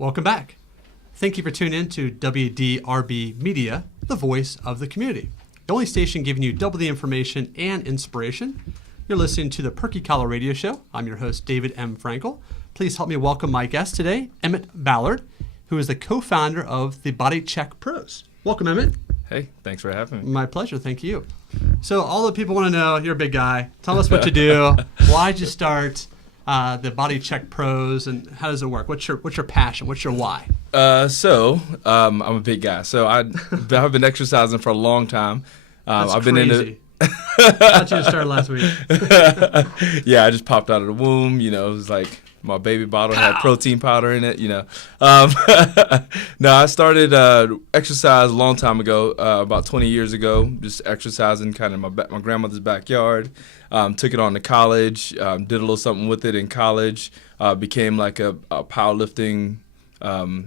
Welcome back. Thank you for tuning in to WDRB Media, the voice of the community. The only station giving you double the information and inspiration. You're listening to the Perky Collar Radio Show. I'm your host, David M. Frankel. Please help me welcome my guest today, Emmett Ballard, who is the co-founder of the Body Check Pros. Welcome, Emmett. Hey, thanks for having me. My pleasure. Thank you. So all the people want to know, you're a big guy. Tell us what to do. Why'd you start the Body Check Pros, and how does it work? What's your passion? What's your why? I'm a big guy. So I've been exercising for a long time. I've been into. I thought you started last week. Yeah, I just popped out of the womb. It was like my baby bottle had protein powder in it. No, I started exercise a long time ago, about 20 years ago. Just exercising kind of my grandmother's backyard. Took it on to college. Did a little something with it in college. Became like a powerlifting.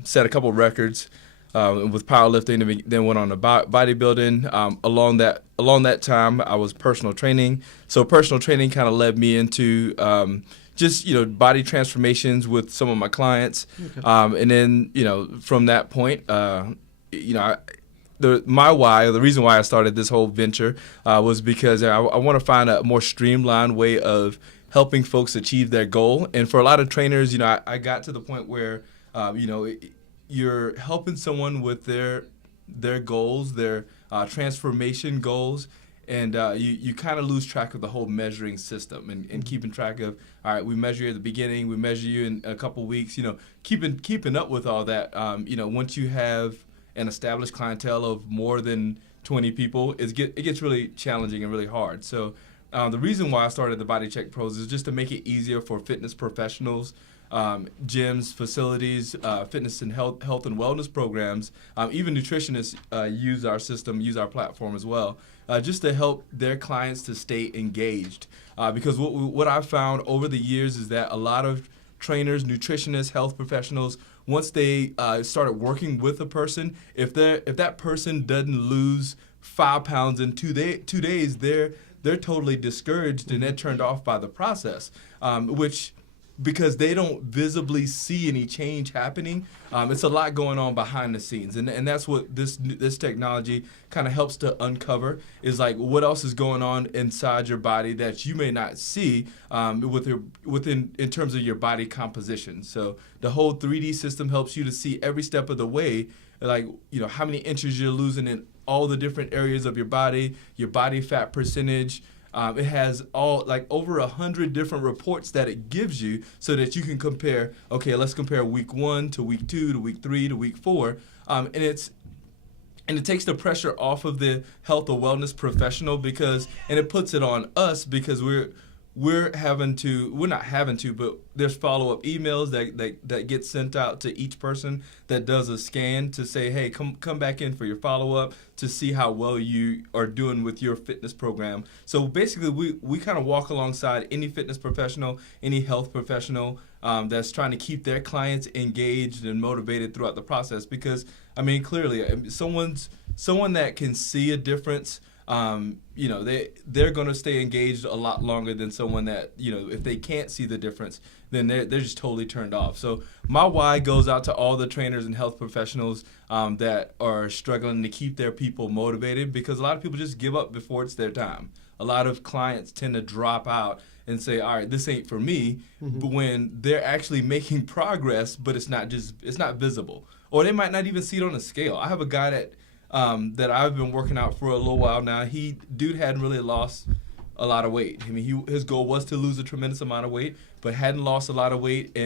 Set a couple records with powerlifting, and then went on to bodybuilding. Along that time, I was personal training. So personal training kind of led me into just body transformations with some of my clients. Okay. And then from that point, my why, the reason why I started this whole venture was because I want to find a more streamlined way of helping folks achieve their goal. And for a lot of trainers, I got to the point where you're helping someone with their goals, their transformation goals, and you kind of lose track of the whole measuring system and keeping track of, all right, we measure you at the beginning, we measure you in a couple weeks, keeping up with all that. Once you have an established clientele of more than 20 people, it gets really challenging and really hard. So the reason why I started the Body Check Pros is just to make it easier for fitness professionals, gyms, facilities, fitness and health and wellness programs, even nutritionists use our system, use our platform as well, just to help their clients to stay engaged. Because what I've found over the years is that a lot of trainers, nutritionists, health professionals, once they started working with a person, if that person doesn't lose 5 pounds in 2 days, they're totally discouraged and they're turned off by the process, because they don't visibly see any change happening. It's a lot going on behind the scenes, and that's what this technology kind of helps to uncover, is like what else is going on inside your body that you may not see in terms of your body composition. So the whole 3D system helps you to see every step of the way, like how many inches you're losing in all the different areas of your body fat percentage. It has over 100 different reports that it gives you so that you can compare, okay, let's compare week 1 to week 2 to week 3 to week 4. And it takes the pressure off of the health or wellness professional and it puts it on us because we're not having to, but there's follow-up emails that get sent out to each person that does a scan to say, hey, come back in for your follow-up to see how well you are doing with your fitness program. So basically, we kind of walk alongside any fitness professional, any health professional that's trying to keep their clients engaged and motivated throughout the process. Because, clearly, someone that can see a difference, they're going to stay engaged a lot longer than someone that, if they can't see the difference, then they're just totally turned off. So my why goes out to all the trainers and health professionals that are struggling to keep their people motivated, because a lot of people just give up before it's their time. A lot of clients tend to drop out and say, all right, this ain't for me, but when they're actually making progress, but it's not visible. Or they might not even see it on a scale. I have a guy that I've been working out for a little while now. Dude hadn't really lost a lot of weight. His goal was to lose a tremendous amount of weight, but hadn't lost a lot of weight.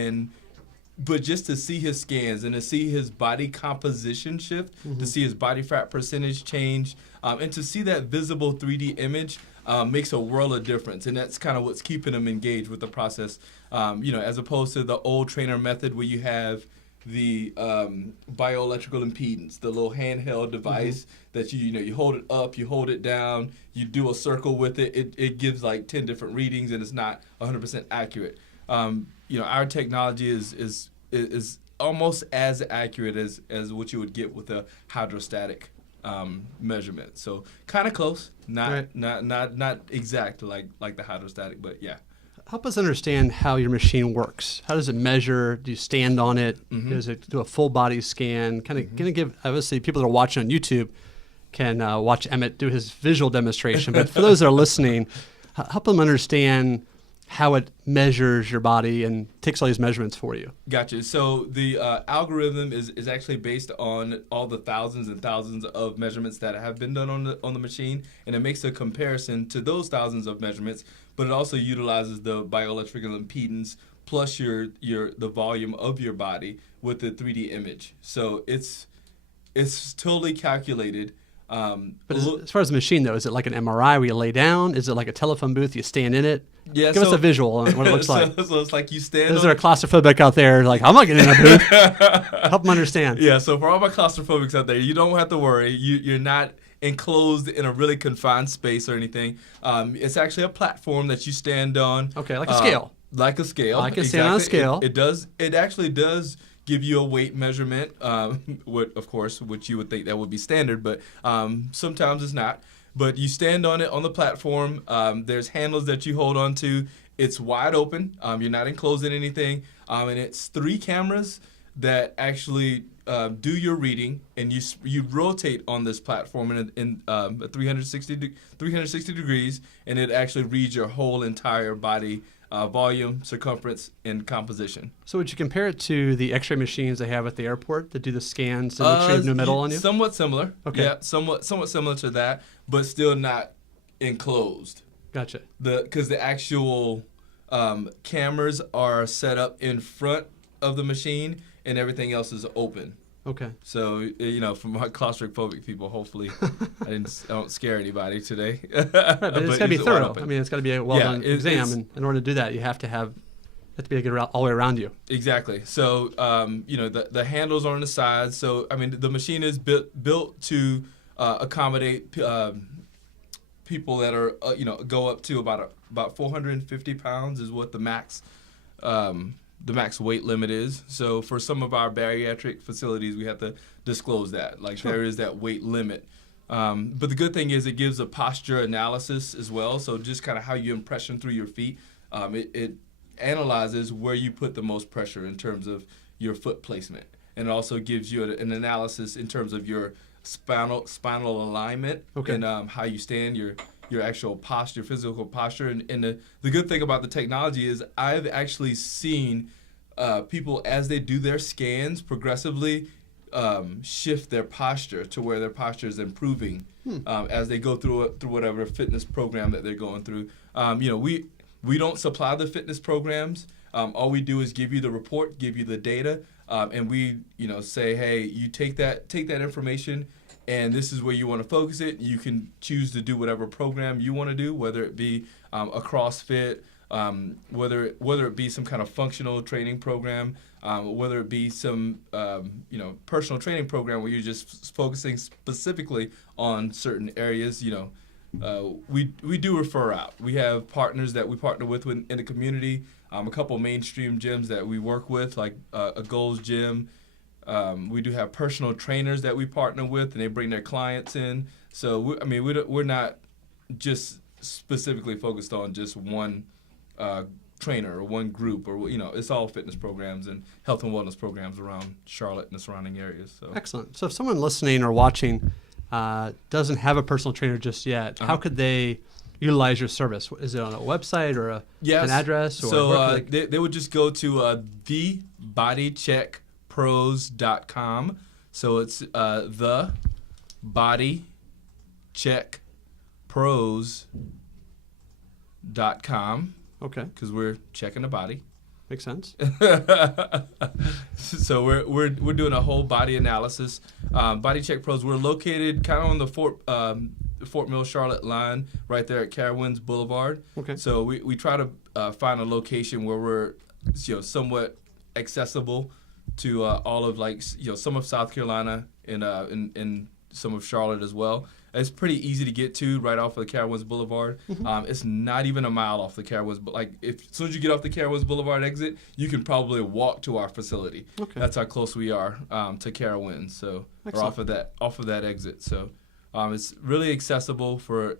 But just to see his scans and to see his body composition shift, to see his body fat percentage change, and to see that visible 3D image makes a world of difference. And that's kind of what's keeping him engaged with the process, as opposed to the old trainer method where you have the bioelectrical impedance, the little handheld device that you hold it up, you hold it down, you do a circle with it. It gives like 10 different readings and it's not 100% accurate. Our technology is almost as accurate as what you would get with a hydrostatic measurement. So kind of close, not exact like the hydrostatic, but yeah. Help us understand how your machine works. How does it measure? Do you stand on it? Does it do a full body scan? Kind of give, obviously, people that are watching on YouTube can watch Emmett do his visual demonstration. But for those that are listening, help them understand how it measures your body and takes all these measurements for you. Gotcha. So the algorithm is actually based on all the thousands and thousands of measurements that have been done on the machine, and it makes a comparison to those thousands of measurements. But it also utilizes the bioelectrical impedance plus the volume of your body with the 3D image. So it's totally calculated. But as far as the machine, though, is it like an MRI where you lay down? Is it like a telephone booth? You stand in it? Yeah, Give us a visual on what it looks like. So it's like you stand. Is there a claustrophobic out there? Like, I'm not getting in a booth. Help them understand. Yeah, so for all my claustrophobics out there, you don't have to worry. You're not enclosed in a really confined space or anything. It's actually a platform that you stand on. Okay, like a scale. Like a scale. I can stand on a scale. It actually does give you a weight measurement, which you would think that would be standard, but sometimes it's not. But you stand on it on the platform. There's handles that you hold on to. It's wide open. You're not enclosed in anything. And it's 3 cameras that actually do your reading, and you rotate on this platform in 360 degrees, and it actually reads your whole entire body volume, circumference, and composition. So would you compare it to the x-ray machines they have at the airport that do the scans and make sure you have no metal on you? Somewhat similar. Okay. Yeah, somewhat similar to that, but still not enclosed. Gotcha. Because the actual cameras are set up in front of the machine, and everything else is open. Okay. So, for my claustrophobic people, hopefully I don't scare anybody today. Right, but it's got to be thorough. I mean, it's got to be a well-done exam, and in order to do that, you have to be a good route all the way around you. Exactly. So, the handles are on the sides. So, I mean, the machine is built to accommodate people that are, go up to about 450 pounds is what the max weight limit is. So for some of our bariatric facilities, we have to disclose that. Like, sure, there is that weight limit. But the good thing is it gives a posture analysis as well. So just kind of how you impression through your feet. It analyzes where you put the most pressure in terms of your foot placement. And it also gives you an analysis in terms of your spinal alignment, okay, and how you stand, your actual posture, physical posture. And the good thing about the technology is I've actually seen people, as they do their scans, progressively shift their posture to where their posture is improving as they go through whatever fitness program that they're going through. We don't supply the fitness programs. All we do is give you the report, give you the data, and we say, hey, you take that information, and this is where you want to focus it. You can choose to do whatever program you want to do, whether it be a CrossFit, whether it be some kind of functional training program, whether it be some personal training program where you're just focusing specifically on certain areas. We do refer out. We have partners that we partner with in the community. A couple of mainstream gyms that we work with, like a Gold's Gym. We do have personal trainers that we partner with, and they bring their clients in. So we're not just specifically focused on just one trainer or one group, or it's all fitness programs and health and wellness programs around Charlotte and the surrounding areas. So excellent. So if someone listening or watching doesn't have a personal trainer just yet, how could they utilize your service? Is it on a website or an address? Or so they would just go to thebodycheckpros.com. So it's thebodycheckpros.com. Okay. Because we're checking the body. Makes sense. So we're doing a whole body analysis. Body Check Pros. We're located kind of on the Fort Mill Charlotte line, right there at Carowinds Boulevard. Okay. So we try to find a location where we're somewhat accessible to all of some of South Carolina and some of Charlotte as well. It's pretty easy to get to right off of the Carowinds Boulevard. Mm-hmm. It's not even a mile off the Carowinds, but as soon as you get off the Carowinds Boulevard exit, you can probably walk to our facility. Okay. That's how close we are to Carowinds. So or off of that exit. So it's really accessible for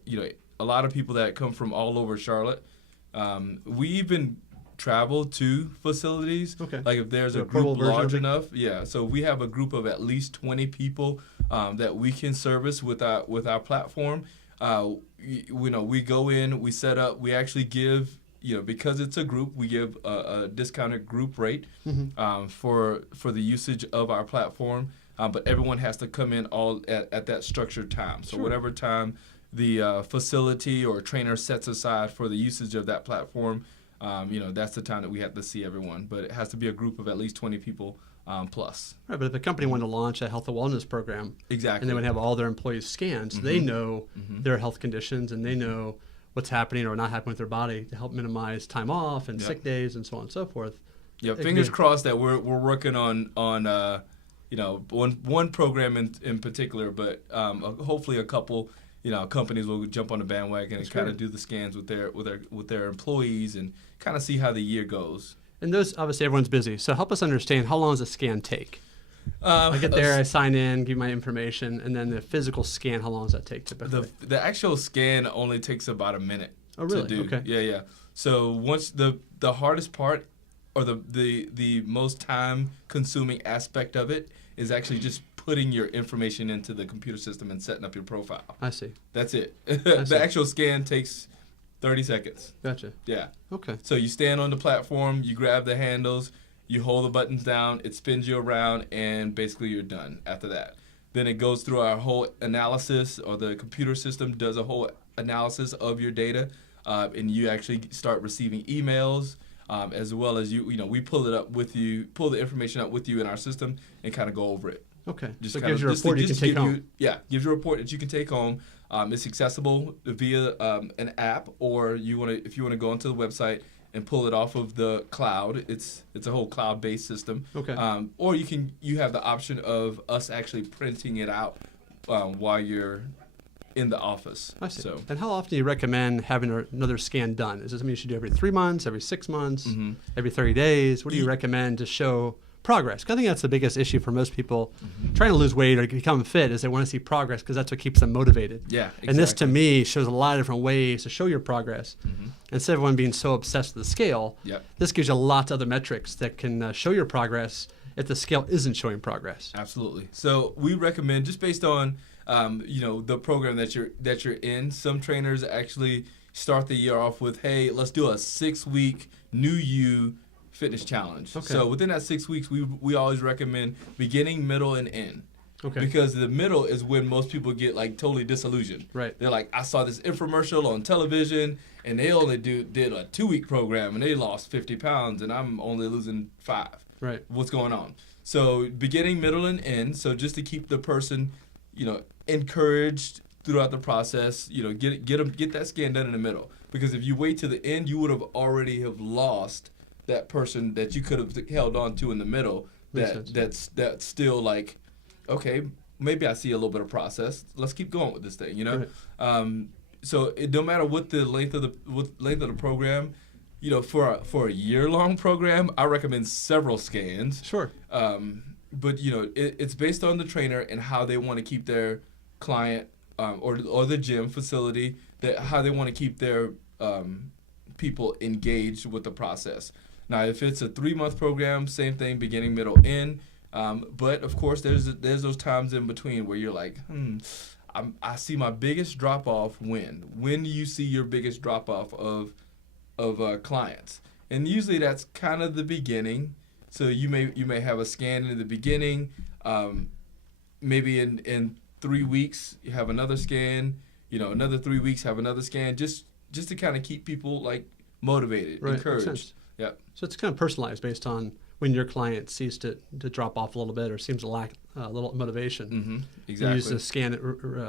a lot of people that come from all over Charlotte. We even travel to facilities. Okay. Like if there's a portable group version large of it? enough, yeah. So we have a group of at least 20 people that we can service with our platform. We go in, we set up, we actually give, because it's a group, we give a discounted group rate for the usage of our platform. But everyone has to come in all at that structured time. So whatever time the facility or trainer sets aside for the usage of that platform, that's the time that we have to see everyone. But it has to be a group of at least 20 people plus. Right, but if a company wanted to launch a health and wellness program, Exactly. and they would have all their employees scanned, so they know their health conditions and they know what's happening or not happening with their body to help minimize time off and sick days and so on and so forth. Yeah, fingers crossed that we're working on one program in particular, but hopefully a couple companies will jump on the bandwagon and kind of do the scans with their employees and kind of see how the year goes. And those, obviously, everyone's busy. So help us understand, how long does a scan take? I get there, I sign in, give my information, and then the physical scan, how long does that take typically? The actual scan only takes about a minute really? to do. Okay. Yeah. So once the hardest part or the most time-consuming aspect of it is actually just putting your information into the computer system and setting up your profile. I see. That's it. The actual scan takes 30 seconds. Gotcha. Yeah. Okay. So you stand on the platform, you grab the handles, you hold the buttons down, it spins you around, and basically you're done after that. Then it goes through our whole analysis, or the computer system does a whole analysis of your data, and you actually start receiving emails, as well as we pull it up with you, pull the information up with you in our system, and kind of go over it. Okay. Just so it gives you a report you can take home. Gives you a report that you can take home. It's accessible via an app, or if you want to go onto the website and pull it off of the cloud. It's a whole cloud-based system. Okay. Or you have the option of us actually printing it out while you're in the office. I see. So. And how often do you recommend having another scan done? Is it something you should do every 3 months, every 6 months, every 30 days? What do you recommend to show progress? 'Cause I think that's the biggest issue for most people trying to lose weight or become fit, is they want to see progress because that's what keeps them motivated. Yeah, exactly. And this, to me, shows a lot of different ways to show your progress. Instead of everyone being so obsessed with the scale, this gives you lots of other metrics that can show your progress if the scale isn't showing progress. Absolutely. So we recommend, just based on the program that you're in, some trainers actually start the year off with, hey, let's do a 6-week new you fitness challenge. Okay. So within that 6 weeks, we always recommend beginning, middle, and end. Okay. Because the middle is when most people get totally disillusioned. Right. They're like, I saw this infomercial on television, and they only did a 2-week program, and they lost 50 pounds, and I'm only losing 5. Right. What's going on? So beginning, middle, and end. So just to keep the person, encouraged throughout the process, get that scan done in the middle. Because if you wait to the end, you would have already lost that person that you could have held on to in the middle. That's still like, okay, maybe I see a little bit of process. Let's keep going with this thing, Right. So no matter what the length of the program, for a year-long program, I recommend several scans. Sure. But it's based on the trainer and how they want to keep their client or the gym facility, how they want to keep their people engaged with the process. Now, if it's a 3-month program, same thing, beginning, middle, end. But of course, there's those times in between where you're like, I see my biggest drop off when. When do you see your biggest drop off of clients? And usually that's kind of the beginning. So you may have a scan in the beginning. Maybe in 3 weeks you have another scan. Another 3 weeks have another scan. Just to kind of keep people motivated, right. encouraged. Makes sense. Yep. So it's kind of personalized based on when your client sees to drop off a little bit or seems to lack a little motivation. Exactly. You use the scan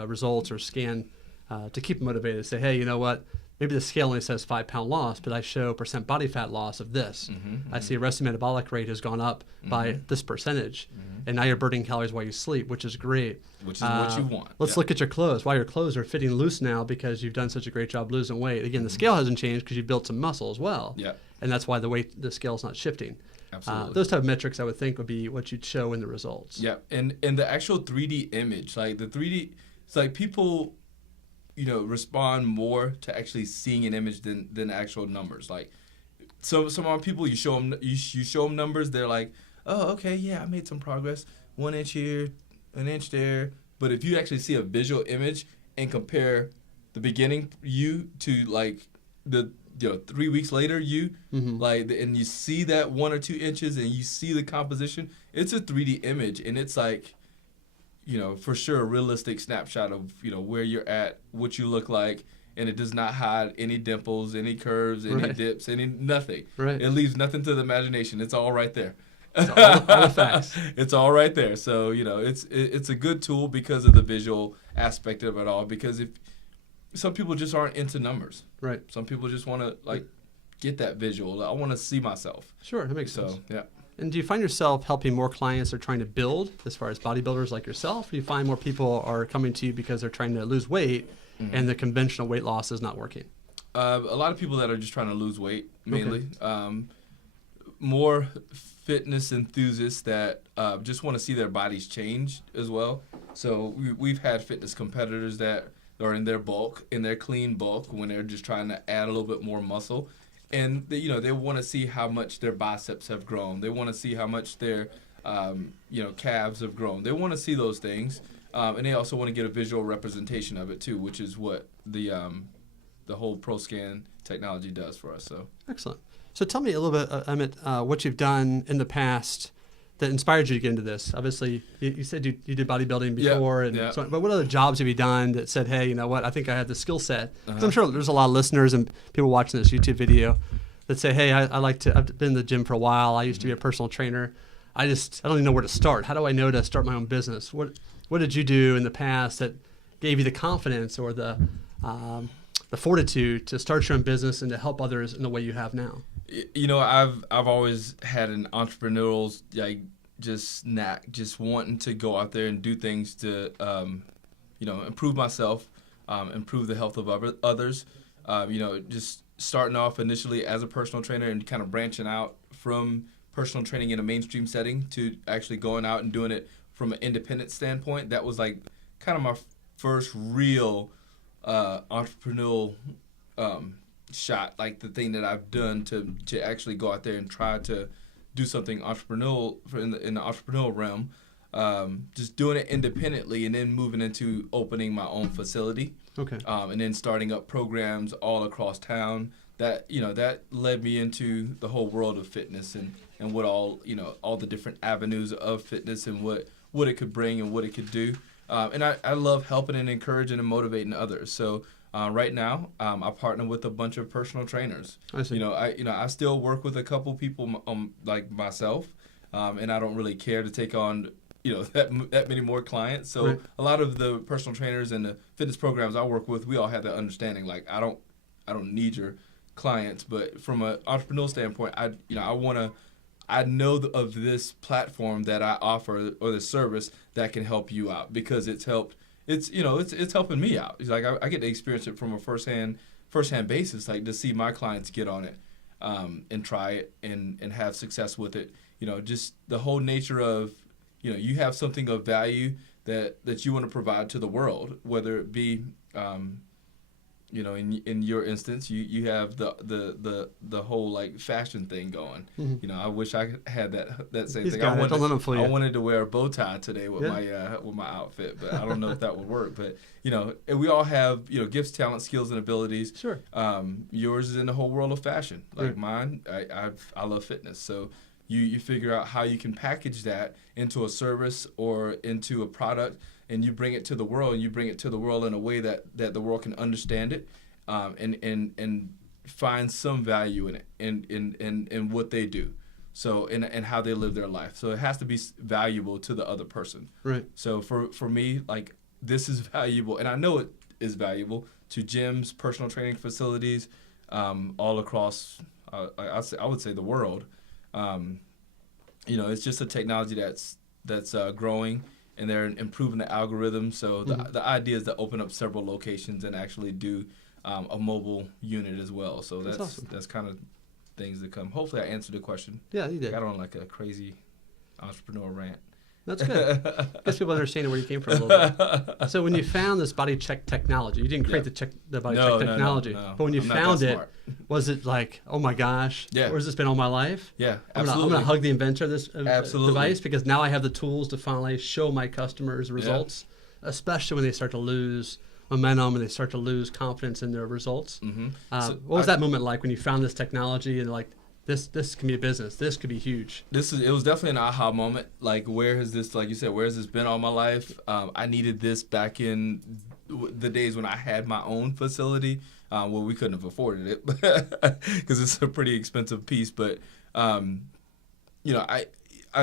results or scan to keep them motivated. Say, hey, you know what? Maybe the scale only says 5-pound loss, but I show % body fat loss of this. I see resting metabolic rate has gone up by this percentage, and now you're burning calories while you sleep, which is great. Which is what you want. Let's look at your clothes. Why your clothes are fitting loose now because you've done such a great job losing weight. Again, the scale hasn't changed because you built some muscle as well. Yeah. And that's why the scale's not shifting. Absolutely. Those type of metrics I would think would be what you'd show in the results. Yeah, and the actual 3D image, like the 3D, it's like people, respond more to actually seeing an image than actual numbers. Like some people, you show them numbers, they're like, oh, okay, yeah, I made some progress, 1 inch here, an inch there. But if you actually see a visual image and compare the beginning you to like the 3 weeks later you, like, and you see that 1 or 2 inches and you see the composition, it's a 3D image, and it's like, for sure a realistic snapshot of, where you're at, what you look like, and it does not hide any dimples, any curves, any dips, any nothing. Right. It leaves nothing to the imagination. It's all right there. It's all the facts. It's all right there. So, it's a good tool because of the visual aspect of it all, because if some people just aren't into numbers. Right. Some people just want to, get that visual. I want to see myself. Sure, that makes sense. So, yeah. And do you find yourself helping more clients that are trying to build, as far as bodybuilders like yourself? Or do you find more people are coming to you because they're trying to lose weight and the conventional weight loss is not working? A lot of people that are just trying to lose weight, mainly. Okay. More fitness enthusiasts that just want to see their bodies change as well. So we've had fitness competitors that are in their bulk, in their clean bulk, when they're just trying to add a little bit more muscle. And they want to see how much their biceps have grown. They want to see how much their calves have grown. They want to see those things, and they also want to get a visual representation of it too, which is what the whole ProScan technology does for us. So excellent. So tell me a little bit, Emmett, what you've done in the past that inspired you to get into this. Obviously, you said you did bodybuilding before, so, but what other jobs have you done that said, hey, you know what, I think I have the skill set? Because I'm sure there's a lot of listeners and people watching this YouTube video that say, hey, I've been in the gym for a while. I used to be a personal trainer. I don't even know where to start. How do I know to start my own business? What did you do in the past that gave you the confidence or the fortitude to start your own business and to help others in the way you have now? I've always had an entrepreneurial just knack, just wanting to go out there and do things to improve myself, improve the health of others. Just starting off initially as a personal trainer and kind of branching out from personal training in a mainstream setting to actually going out and doing it from an independent standpoint. That was like kind of my first real entrepreneurial shot, like the thing that I've done to actually go out there and try to do something entrepreneurial in the entrepreneurial realm, just doing it independently and then moving into opening my own facility. Okay. And then starting up programs all across town. That led me into the whole world of fitness and what all the different avenues of fitness and what it could bring and what it could do. And I love helping and encouraging and motivating others. So right now, I partner with a bunch of personal trainers. I see. I still work with a couple people like myself, and I don't really care to take on that many more clients. So right. A lot of the personal trainers and the fitness programs I work with, we all have that understanding. Like I don't need your clients, but from an entrepreneurial standpoint, I know of this platform that I offer or the service that can help you out because it's helped. It's helping me out. It's like I get to experience it from a firsthand basis, like to see my clients get on it and try it and have success with it. Just the whole nature of you have something of value that you want to provide to the world, whether it be in your instance, you have the whole like fashion thing going. Mm-hmm. I wish I had that same thing. I wanted to wear a bow tie today with my outfit, but I don't know if that would work. But and we all have gifts, talents, skills, and abilities. Sure. Yours is in the whole world of fashion. Like mine, I love fitness. So you figure out how you can package that into a service or into a product. And you bring it to the world. And you bring it to the world in a way that the world can understand it, and find some value in it, in what they do, so and how they live their life. So it has to be valuable to the other person. Right. So for me, like this is valuable, and I know it is valuable to gyms, personal training facilities, all across. I would say the world. It's just a technology that's growing. And they're improving the algorithm. So the idea is to open up several locations and actually do a mobile unit as well. So that's awesome. That's kind of things that come. Hopefully I answered the question. Yeah, you did. I got on like a crazy entrepreneur rant. That's good. Because people understand where you came from a little bit. So when you found this body check technology, you didn't create the body check technology, but when you found it, was it like, oh my gosh, where has this been all my life? Yeah, I'm absolutely. going to hug the inventor of this device because now I have the tools to finally show my customers results, especially when they start to lose momentum and they start to lose confidence in their results. Mm-hmm. What was that moment like when you found this technology and like, this can be a business. This could be huge. It was definitely an aha moment. Like, where has this, like you said, where has this been all my life? I needed this back in the days when I had my own facility. Well, we couldn't have afforded it because it's a pretty expensive piece. But, I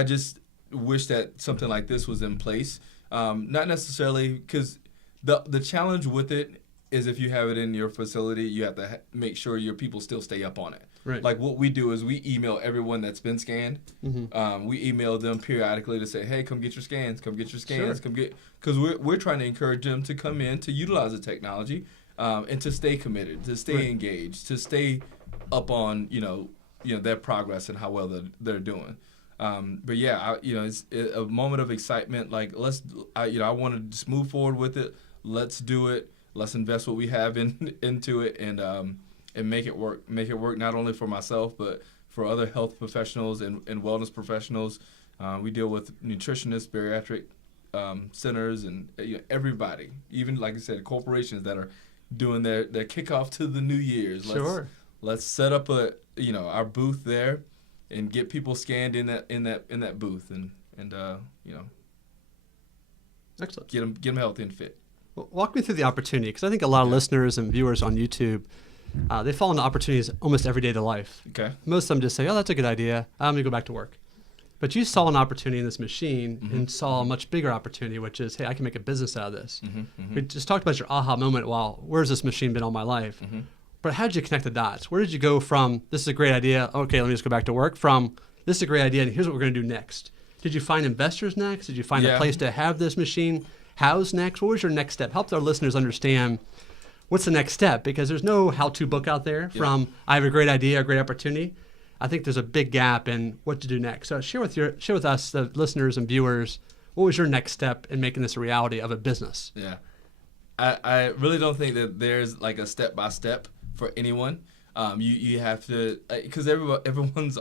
just wish that something like this was in place. Not necessarily because the challenge with it is if you have it in your facility, you have to make sure your people still stay up on it. Right. Like what we do is we email everyone that's been scanned. Mm-hmm. We email them periodically to say, hey, come get your scans, because we're trying to encourage them to come in to utilize the technology and to stay committed, to stay engaged, to stay up on their progress and how well they're doing. But yeah, it's a moment of excitement. Like I want to just move forward with it. Let's do it. Let's invest what we have into it and make it work. Make it work not only for myself, but for other health professionals and wellness professionals. We deal with nutritionists, bariatric centers, and everybody. Even, like I said, corporations that are doing their kickoff to the New Year's. Let's set up our booth there and get people scanned in that booth and excellent. Get them healthy and fit. Well, walk me through the opportunity, because I think a lot of listeners and viewers on YouTube, they fall into opportunities almost every day of their life. Okay. Most of them just say, oh, that's a good idea. I'm going to go back to work. But you saw an opportunity in this machine and saw a much bigger opportunity, which is, hey, I can make a business out of this. We just talked about your aha moment. Well, where's this machine been all my life? But how did you connect the dots? Where did you go from, this is a great idea, okay, let me just go back to work, from this is a great idea, and here's what we're going to do next? Did you find investors next? Did you find a place to have this machine housed next? What was your next step? Help our listeners understand what's the next step, because there's no how-to book out there from I have a great idea, a great opportunity. I think there's a big gap in what to do next. So share with us, the listeners and viewers, what was your next step in making this a reality of a business? Yeah. I really don't think that there's like a step-by-step for anyone. You have to, because everyone's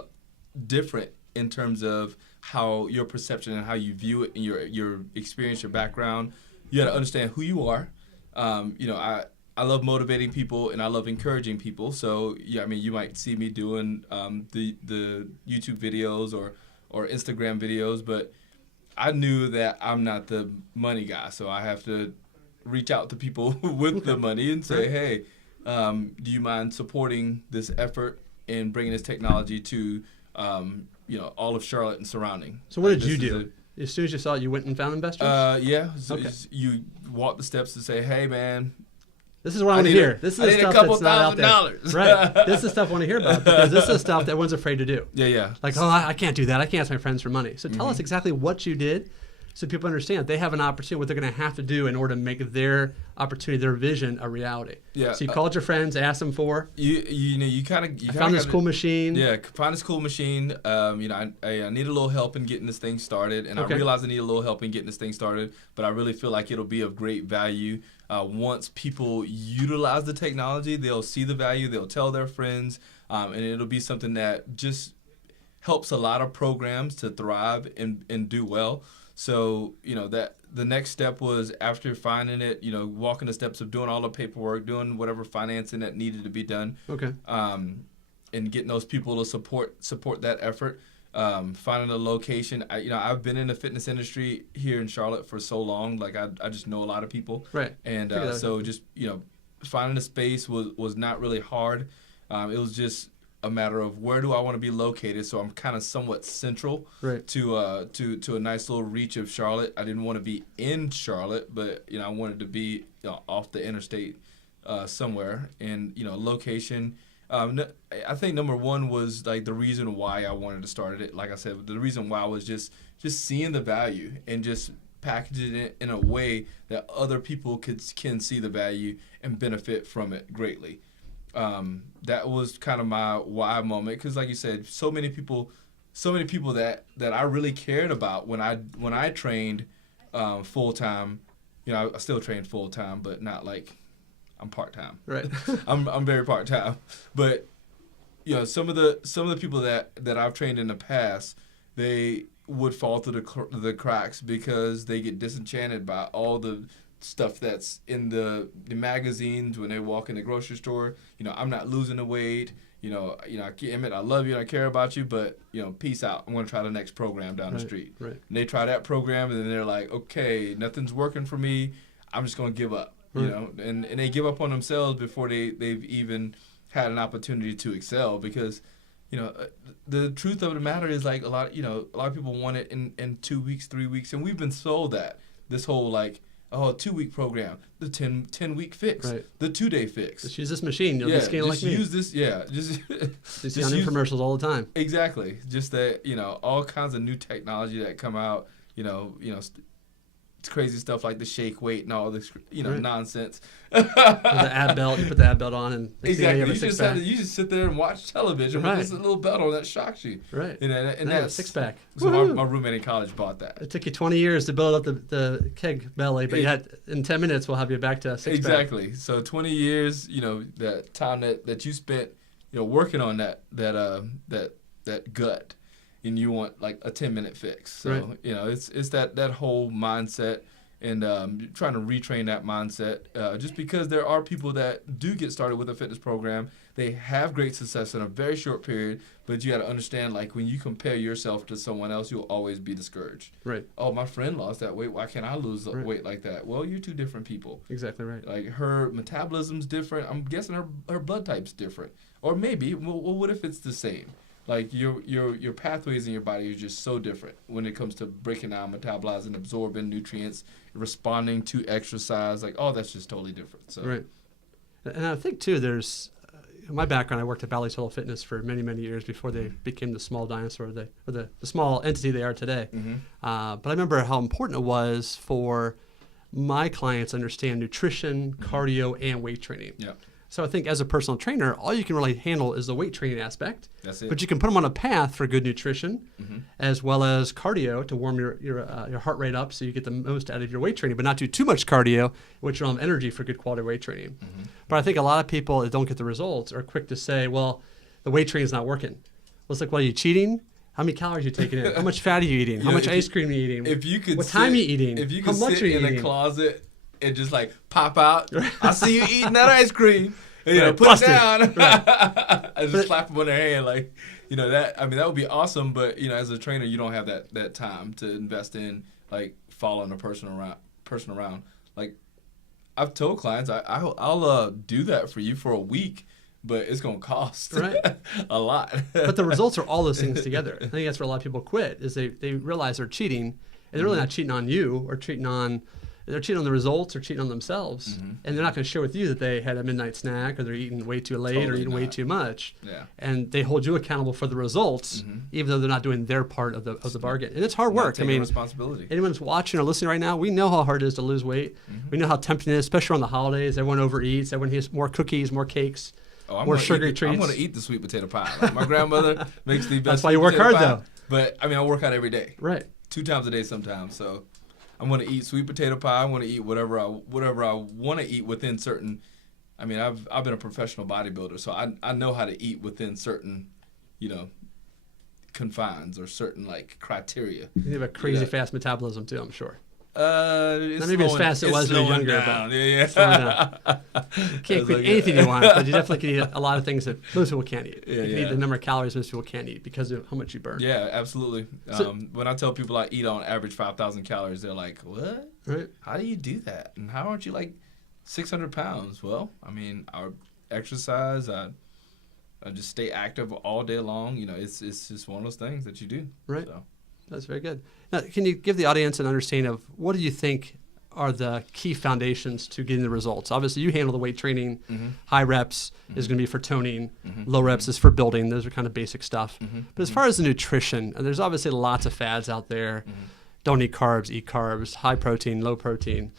different in terms of how your perception and how you view it and your experience, your background. You got to understand who you are. I love motivating people and I love encouraging people. So you might see me doing the YouTube videos or Instagram videos, but I knew that I'm not the money guy, so I have to reach out to people with the money and say, hey, do you mind supporting this effort in bringing this technology to all of Charlotte and surrounding? So what did you do? As soon as you saw it, you went and found investors? You walk the steps to say, hey, man, this is what I want to hear. This is the stuff that's not out there. $2,000. Right. This is stuff I want to hear about, because this is stuff that everyone's afraid to do. Yeah. Like, I can't do that. I can't ask my friends for money. So tell us exactly what you did so people understand they have an opportunity, what they're going to have to do in order to make their opportunity, their vision, a reality. Yeah. So you called your friends, asked them for. You found this cool machine. Yeah, found this cool machine. I need a little help in getting this thing started, and I realize I need a little help in getting this thing started. But I really feel like it'll be of great value. Once people utilize the technology, they'll see the value, they'll tell their friends, and it'll be something that just helps a lot of programs to thrive and do well. So, that the next step was, after finding it, walking the steps of doing all the paperwork, doing whatever financing that needed to be done. Okay. And getting those people to support that effort. Finding a location. I've been in the fitness industry here in Charlotte for so long. Like I just know a lot of people. Right. And so just finding a space was not really hard. It was just a matter of where do I want to be located. So I'm kind of somewhat central to a nice little reach of Charlotte. I didn't want to be in Charlotte, but I wanted to be off the interstate somewhere. And location. I think number one was like the reason why I wanted to start it. Like I said, the reason why was just seeing the value and just packaging it in a way that other people can see the value and benefit from it greatly. That was kind of my why moment, because like you said, so many people so many people that I really cared about when I trained full time. You know, I still train full time, but not like I'm part time. Right. I'm very part time. But you know, some of the people that I've trained in the past, they would fall through the cracks because they get disenchanted by all the stuff that's in the magazines when they walk in the grocery store. You know, I'm not losing the weight. You know, Emmett, I love you and I care about you, but, you know, peace out. I'm going to try the next program down the street. Right. And they try that program, and then they're like, okay, nothing's working for me. I'm just going to give up, you know. And they give up on themselves before they've even had an opportunity to excel because, you know, the truth of the matter is, like, a lot of people want it in 2 weeks, 3 weeks, and we've been sold that. This whole, like, 2-week program, the 10-week fix, the 2-day fix. Just use this machine. You'll be scaling like me. Use this, just you see on infomercials all the time. Exactly. Just that, you know, all kinds of new technology that come out, you know, crazy stuff like the shake weight and all this, you know, nonsense. With the ab belt, you put the ab belt on, and exactly. You just sit there and watch television with this little belt on that shocks you. Right. And that's 6-pack. So my roommate in college bought that. It took you 20 years to build up the keg belly, but in 10 minutes we'll have you back to a 6-pack. Exactly. So 20 years, you know, that time that you spent, you know, working on that gut. And you want like a 10-minute fix. So, you know, it's that whole mindset and trying to retrain that mindset just because there are people that do get started with a fitness program. They have great success in a very short period, but you got to understand, like, when you compare yourself to someone else, you'll always be discouraged. Right. Oh, my friend lost that weight. Why can't I lose weight like that? Well, you're two different people. Exactly right. Like, her metabolism's different. I'm guessing her blood type's different. Or maybe, well, what if it's the same? Like, your pathways in your body are just so different when it comes to breaking down, metabolizing, absorbing nutrients, responding to exercise. Like, that's just totally different. So. Right. And I think, too, there's my background, I worked at Valley Total Fitness for many, many years before they became the small dinosaur, the small entity they are today. Mm-hmm. But I remember how important it was for my clients to understand nutrition, cardio, and weight training. Yeah. So I think as a personal trainer, all you can really handle is the weight training aspect. That's it. But you can put them on a path for good nutrition, as well as cardio to warm your heart rate up so you get the most out of your weight training, but not do too much cardio, which will have energy for good quality weight training. Mm-hmm. But I think a lot of people that don't get the results are quick to say, well, the weight training is not working. Well, it's like, well, are you cheating? How many calories are you taking in? How much fat are you eating? How much ice cream are you eating? If you could what time are you eating? If you could sit in a closet and just like pop out, I see you eating that ice cream. You know, put it down. I just slap them on their hand, like, you know, that. I mean, that would be awesome. But you know, as a trainer, you don't have that time to invest in like following a person around. Like, I've told clients, I'll do that for you for a week, but it's gonna cost a lot. But the results are all those things together. I think that's where a lot of people quit, is they realize they're cheating, and they're really not cheating on you or they're cheating on the results or cheating on themselves, and they're not going to share with you that they had a midnight snack or they're eating way too late or eating way too much. Yeah. And they hold you accountable for the results, even though they're not doing their part of the bargain. And it's hard work. I mean, responsibility. Anyone's watching or listening right now, we know how hard it is to lose weight. We know how tempting it is, especially on the holidays. Everyone overeats. Everyone eats more cookies, more cakes, more sugary treats. I'm going to eat the sweet potato pie. Like, my grandmother makes the best. That's why you work hard, though. But I mean, I work out every day. Right. 2 times a day sometimes. So I'm going to eat sweet potato pie. I want to eat whatever I want to eat within certain. I mean, I've been a professional bodybuilder, so I know how to eat within certain, you know, confines or certain like criteria. You have a crazy fast metabolism too, I'm sure. It's maybe as fast as it was when you were younger. Down. But you can't quit anything you want, but you definitely can eat a lot of things that most people can't eat. You can eat the number of calories most people can't eat because of how much you burn. Yeah, absolutely. When I tell people I eat on average 5,000 calories, they're like, what? Right. How do you do that? And how aren't you like 600 pounds? Well, I mean, I exercise. I just stay active all day long. You know, it's just one of those things that you do. Right. So. That's very good. Now, can you give the audience an understanding of what do you think are the key foundations to getting the results? Obviously, you handle the weight training. High reps is going to be for toning. Low reps is for building. Those are kind of basic stuff. But as far as the nutrition, there's obviously lots of fads out there. Don't eat carbs, high protein, low protein.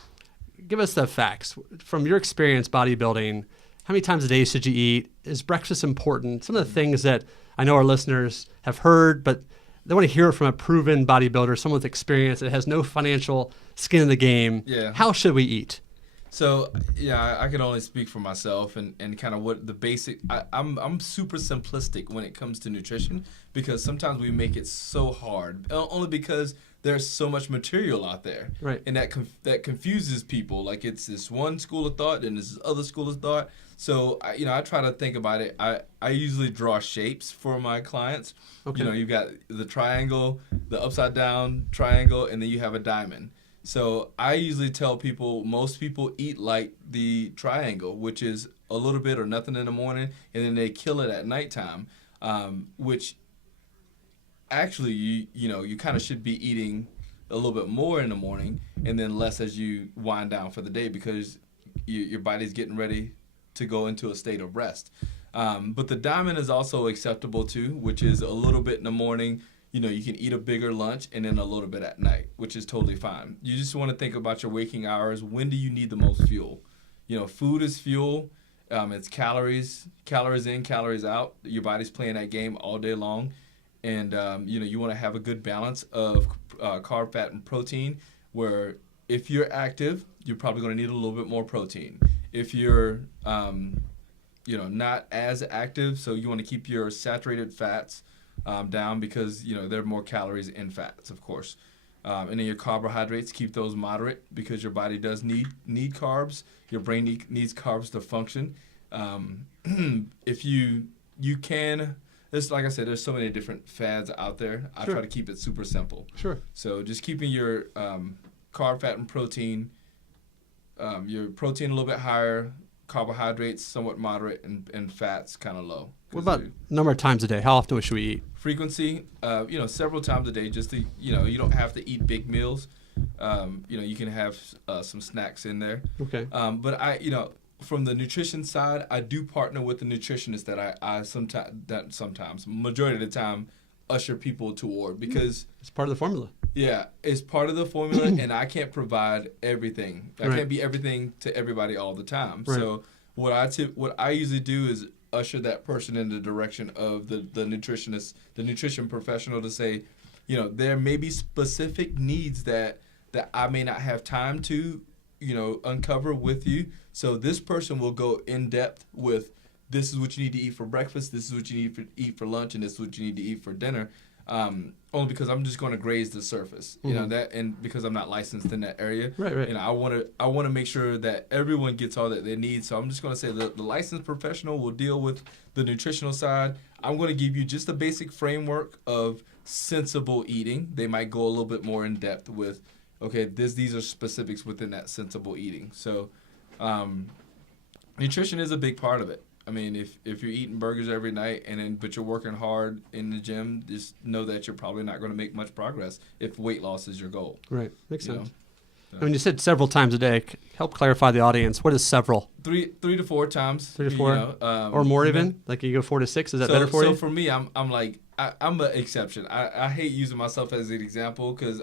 Give us the facts. From your experience bodybuilding, how many times a day should you eat? Is breakfast important? Some of the things that I know our listeners have heard, but they want to hear from a proven bodybuilder, someone with experience that has no financial skin in the game. Yeah. How should we eat? So, yeah, I can only speak for myself and kind of what the basic I'm super simplistic when it comes to nutrition, because sometimes we make it so hard, only because there's so much material out there. Right. And that confuses people. Like, it's this one school of thought and this other school of thought. So, I try to think about it. I usually draw shapes for my clients. Okay. You've got the triangle, the upside down triangle, and then you have a diamond. So I usually tell people, most people eat like the triangle, which is a little bit or nothing in the morning, and then they kill it at nighttime, which actually you kind of should be eating a little bit more in the morning and then less as you wind down for the day, because your body's getting ready to go into a state of rest. But the diamond is also acceptable too, which is a little bit in the morning. You can eat a bigger lunch and then a little bit at night, which is totally fine. You just want to think about your waking hours. When do you need the most fuel? Food is fuel. It's calories in, calories out. Your body's playing that game all day long. And, you want to have a good balance of carb, fat, and protein, where if you're active, you're probably going to need a little bit more protein. If you're, not as active, so you want to keep your saturated fats down, because there are more calories in fats, of course, and then your carbohydrates, keep those moderate, because your body does need carbs. Your brain needs carbs to function. If you can, it's like I said, there's so many different fads out there. I try to keep it super simple. Sure. So just keeping your carb, fat, and protein, your protein a little bit higher, carbohydrates somewhat moderate, and fats kind of low. What about number of times a day? How often should we eat? Frequency, several times a day. Just to, you don't have to eat big meals. You can have some snacks in there. Okay. But from the nutrition side, I do partner with the nutritionist that I sometimes, majority of the time, usher people toward, because it's part of the formula. Yeah, it's part of the formula, and I can't provide everything. I can't be everything to everybody all the time. Right. So what I usually do is usher that person in the direction of the nutritionist, the nutrition professional, to say, there may be specific needs that I may not have time to, uncover with you. So this person will go in depth with, this is what you need to eat for breakfast, this is what you need to eat for lunch, and this is what you need to eat for dinner. Only because I'm just going to graze the surface, and because I'm not licensed in that area. Right. And I want to make sure that everyone gets all that they need. So I'm just going to say the licensed professional will deal with the nutritional side. I'm going to give you just a basic framework of sensible eating. They might go a little bit more in depth with, okay, these are specifics within that sensible eating. So nutrition is a big part of it. I mean, if you're eating burgers every night but you're working hard in the gym, just know that you're probably not going to make much progress if weight loss is your goal. Right. Makes sense. So. I mean, you said several times a day. Help clarify the audience. What is several? 3 to 4 times. 3 to 4? Or more even? Like you go 4 to 6? Is that better for you? So for me, I'm an exception. I hate using myself as an example, because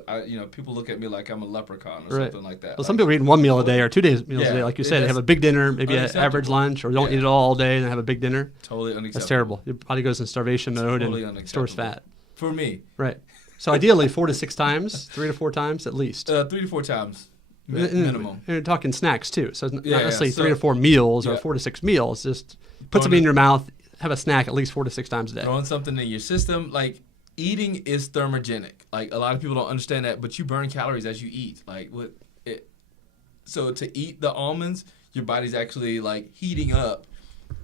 people look at me like I'm a leprechaun or something like that. Well, some people are eating 1 meal a day or 2 days meals a day. Like you said, they have a big dinner, maybe an average lunch, or don't eat it all day and have a big dinner. Totally unacceptable. That's terrible. Your body goes in starvation mode and stores fat. For me. Right. So ideally 4 to 6 times, 3 to 4 times at least. 3 to 4 times. Minimum. And you're talking snacks too. So it's not necessarily so, 3 to 4 meals or 4 to 6 meals. Just put something in your mouth, have a snack at least 4 to 6 times a day. Throwing something in your system. Like, eating is thermogenic. Like, a lot of people don't understand that, but you burn calories as you eat. So to eat the almonds, your body's actually like heating up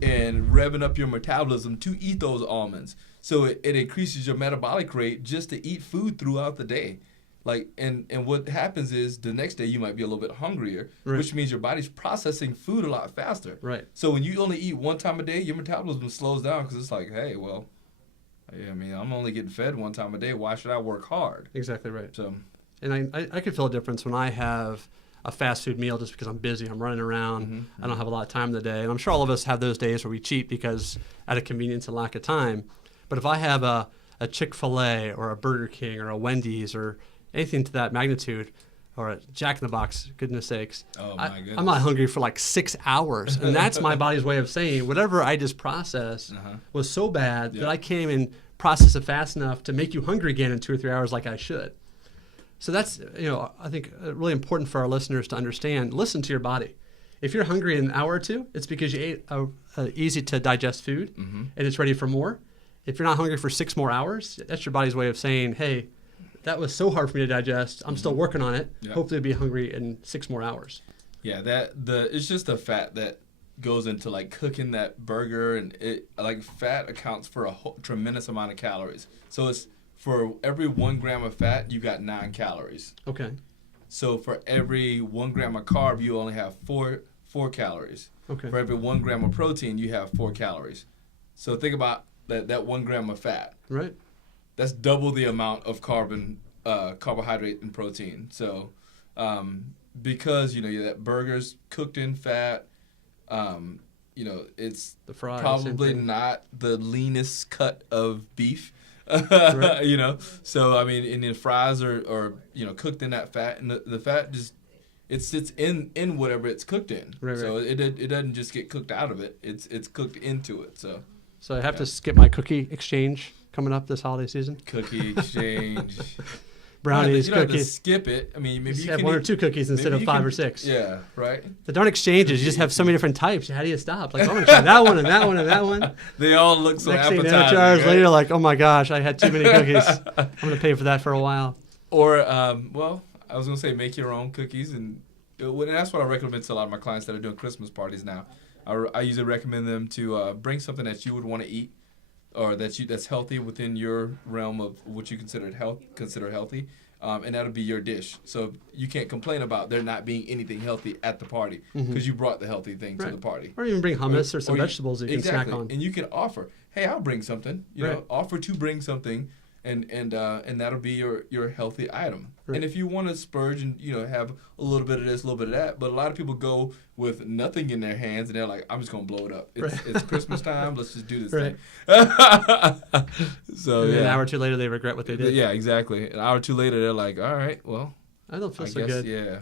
and revving up your metabolism to eat those almonds. So it increases your metabolic rate just to eat food throughout the day. Like, and what happens is the next day you might be a little bit hungrier, which means your body's processing food a lot faster. Right. So when you only eat 1 time a day, your metabolism slows down, because it's like, hey, well, I'm only getting fed 1 time a day. Why should I work hard? Exactly right. So, and I can feel a difference when I have a fast food meal just because I'm busy, I'm running around, I don't have a lot of time in the day. And I'm sure all of us have those days where we cheat because out of convenience and lack of time. But if I have a Chick-fil-A or a Burger King or a Wendy's or anything to that magnitude, or a Jack in the Box, goodness sakes. Oh, my goodness. I'm not hungry for like 6 hours. And that's my body's way of saying whatever I just processed was so bad that I can't even process it fast enough to make you hungry again in 2 or 3 hours like I should. So that's, I think really important for our listeners to understand. Listen to your body. If you're hungry in an hour or two, it's because you ate a easy to digest food and it's ready for more. If you're not hungry for 6 more hours, that's your body's way of saying, hey, that was so hard for me to digest. I'm still working on it. Yep. Hopefully I'll be hungry in 6 more hours. Yeah, it's just the fat that goes into like cooking that burger, and fat accounts for a tremendous amount of calories. So it's for every 1 gram of fat, you got 9 calories. Okay. So for every 1 gram of carb, you only have 4 calories. Okay. For every 1 gram of protein, you have 4 calories. So think about that 1 gram of fat. Right. That's double the amount of carbohydrate and protein. So because that burger's cooked in fat, it's the fries, probably not the leanest cut of beef. Right. So I mean, and the fries are cooked in that fat, and the fat just it sits in whatever it's cooked in. Right, so it doesn't just get cooked out of it. It's cooked into it. So I have to skip my cookie exchange coming up this holiday season. Cookie exchange. Brownies, you don't cookies. Have to skip it. I mean, maybe you have can 1 or 2 cookies instead of 5 or 6. Yeah, right. The darn exchanges, you just have so many different types. How do you stop? Like, I'm going to try that one and that one and that one. They all look so appetizing. Next thing, 2 hours later, like, oh my gosh, I had too many cookies. I'm going to pay for that for a while. Or, I was going to say make your own cookies. And that's what I recommend to a lot of my clients that are doing Christmas parties now. I usually recommend them to bring something that you would want to eat, or that's healthy within your realm of what you consider healthy. And that'll be your dish. So you can't complain about there not being anything healthy at the party because you brought the healthy thing to the party. Or even bring hummus or some vegetables you can snack on. And you can offer, hey, I'll bring something. Offer to bring something, and that'll be your healthy item. Right. And if you want to splurge and have a little bit of this, a little bit of that, but a lot of people go with nothing in their hands and they're like, I'm just gonna blow it up. It's Christmas time. Let's just do this thing. So and an hour or two later, they regret what they did. Yeah, exactly. An hour or two later, they're like, all right, well, I don't feel so good. Yeah.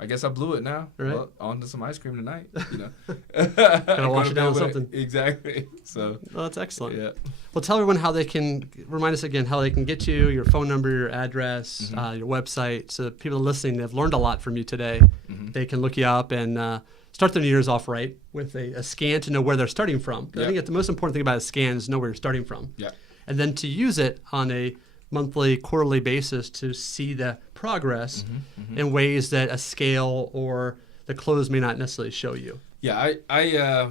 I guess I blew it now. Right. Well, on to some ice cream tonight. Gotta wash it down with something. Exactly. So. Well, that's excellent. Yeah. Well, tell everyone how they can remind us again how they can get you, your phone number, your address, your website. So people listening, they've learned a lot from you today. They can look you up and start their New Year's off right with a scan to know where they're starting from. I think that the most important thing about a scan is know where you're starting from. Yeah. And then to use it on a monthly, quarterly basis to see the progress in ways that a scale or the clothes may not necessarily show you. Yeah, I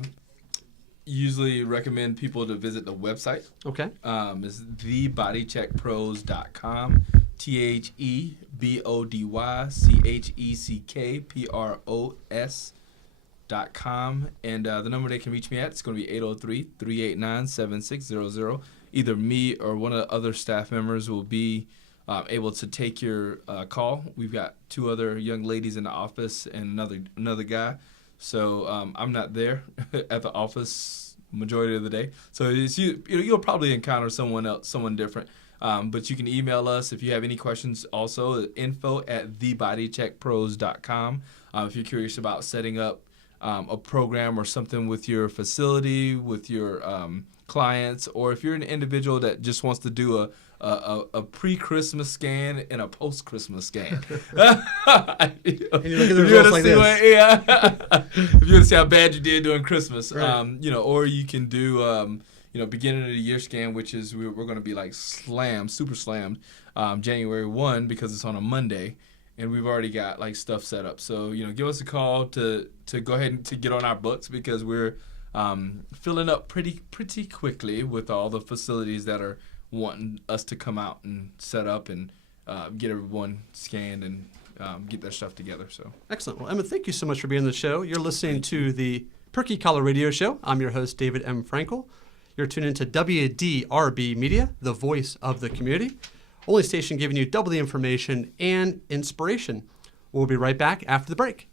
usually recommend people to visit the website. Okay. It's thebodycheckpros.com, thebodycheckpros.com, and the number they can reach me at is going to be 803-389-7600. Either me or one of the other staff members will be able to take your call. We've got 2 other young ladies in the office and another guy. So I'm not there at the office majority of the day. So you'll probably encounter someone different. But you can email us if you have any questions also, info@thebodycheckpros.com. If you're curious about setting up a program or something with your facility, with your clients, or if you're an individual that just wants to do a pre-Christmas scan and a post-Christmas scan. And you look at the results like this. If you want to see how bad you did during Christmas, right. Or you can do, beginning of the year scan, which is we're going to be like super slammed, January 1 because it's on a Monday. And we've already got like stuff set up. So, give us a call to go ahead and to get on our books because we're filling up pretty quickly with all the facilities that are wanting us to come out and set up and get everyone scanned and get their stuff together. So excellent. Well, Emmett, thank you so much for being on the show. You're listening to the Perky Collar Radio Show. I'm your host, David M. Frankel. You're tuned into WDRB Media, the voice of the community. Only station giving you double the information and inspiration. We'll be right back after the break.